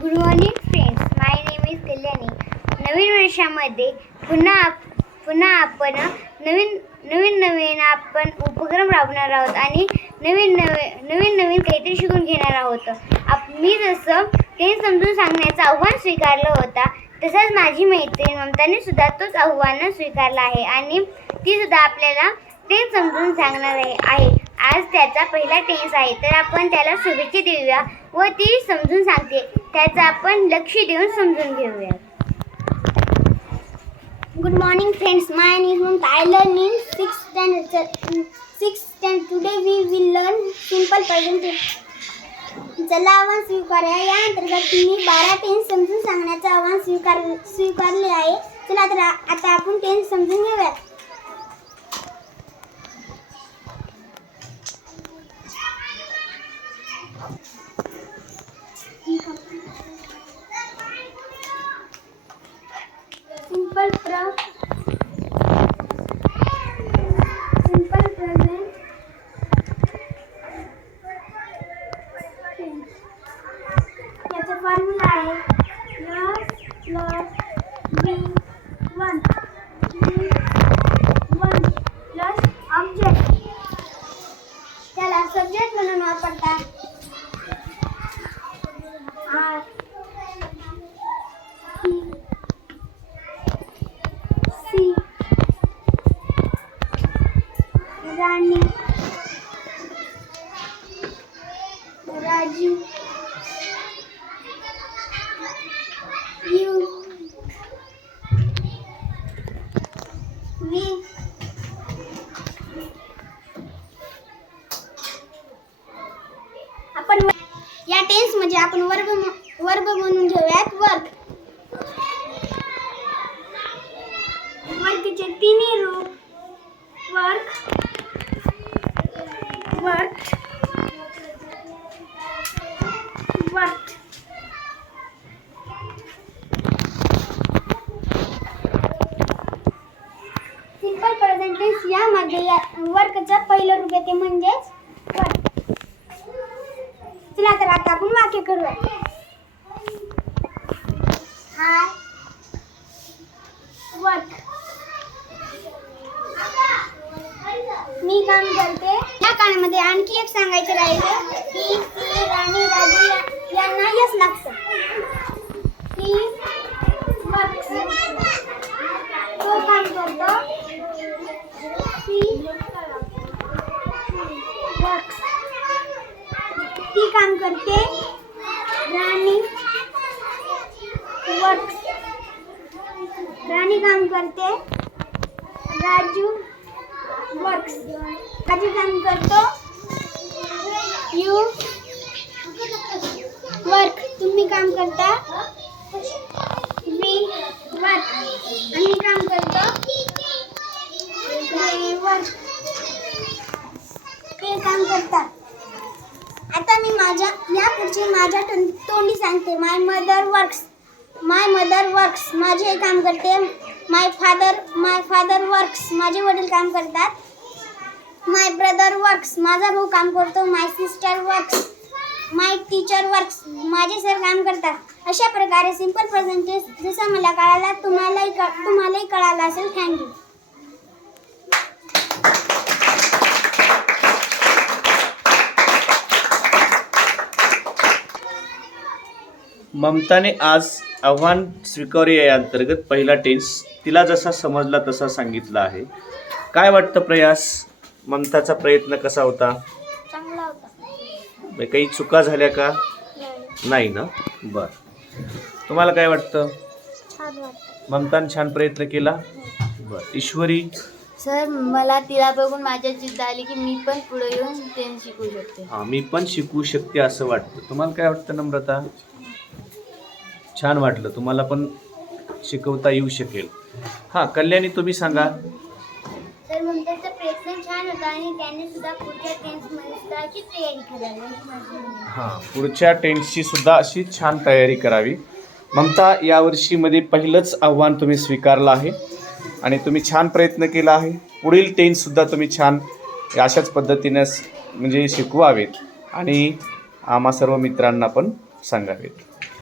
Good morning friends my name is Kalyani नवीन वर्षामध्ये पुन्हा आप- पुन्हा आपण नवीन नवीन नवीन आपण उपक्रम राबणार आहोत आणि नवीन नवे नवीन नवीन काहीतरी शिकून घेणार आहोत. आप मी जसं ते समजून सांगण्याचं आव्हान स्वीकारलं होता तसंच माझी मैत्रीण ममताने सुद्धा तोच आव्हान स्वीकारला आहे आणि ती सुद्धा आपल्याला ते समजून सांगणार आहे. आज त्याचा पहिला टेन्स आहे तर आपण त्याला शुभेच्छा देऊया व ती समजून सांगते. त्याचं आपण लक्ष देऊन समजून घेऊया. Good morning friends my name is I learn in six standard six stand today we will learn simple presentation चला आव्हान स्वीकारूया. या अंतर्गत मी बारा टेन्स समजून सांगण्याचं आव्हान स्वीकार स्वीकारले आहे. चला तर आता आपण टेन्स समजून घेऊयात. सिंपल प्र सिंपल प्रेझेंट याचा फॉर्म्युला आहे आपण या टेन्स म्हणजे आपण वर्ग वर्ग म्हणून घेऊयात. वर्ग वर्गचे तिन्ही रूप वर्क वर्क वर्क सेंटेन्स यामध्ये या वर्कचं पहिलं रूप येते म्हणजेच वर्क चला तर आता आपण वाक्य करूया. हाय. वर्क. मी काम करते. या काळामध्ये आणखी एक सांगायचं राहिलं की राणी राजू यांना यश लागतं ही works. तो काम करतो ती works. ती काम करते राणी वर्क्स राणी काम करते राजू वर्क्स माझे काम करतो यू वर्क तुम्ही काम करता? वी वर्क आम्ही काम करतो? वर्क हे ते काम करता. आता मी माझ्या या पुढची माझ्या तोंडी सांगते. My mother works my mother works माझे काम करते. My father my father works माझे वडील काम करतात. माय ब्रदर वर्क्स माझा भाऊ काम करतो. My sister works my teacher works माझे सर काम करतात. अशा प्रकारे सिंपल प्रेझेंटेस जसं मला कळाला तुम्हालाही तुम्हालाही कळाला असेल. थँक्यू ममताने आज आव्हान स्वीकारूया या अंतर्गत पहिला टेन्स तिला जसा समजला तसा सांगितला आहे. काय वाटतं प्रयास? ममताचा प्रयत्न कसा होता? चांगला होता. म्हणजे काही चुका झाल्या का? नाही. ना? बर. तुम्हाला काय वाटतं? ममताने छान प्रयत्न केला? बर. ईश्वरी? सर मला तिला बघून माझ्या जिद्द आली की मी पण पुढे येऊन टेन शिकू शकते. हां मी पण शिकू शकते असं वाटतं. तुम्हाला काय वाटतं नम्रता? छान वाटलं. तुम्हाला पण शिकवता येऊ शकेल. हां कल्याणी तुम्ही सांगा. प्रयत्न छान होता आणि सुद्धा पुढच्या टेन्समध्ये तयारी करावी अशी माझी विनंती. हां पुढच्या टेन्सची सुद्धा अशी छान तयारी करावी. ममता यावर्षीमध्ये पहिलंच आव्हान तुम्ही स्वीकारलं आहे आणि तुम्ही छान प्रयत्न केला आहे. पुढील टेन्ससुद्धा तुम्ही छान अशाच पद्धतीने स- म्हणजे शिकवावेत आणि आम्हा सर्व मित्रांना पण सांगावेत.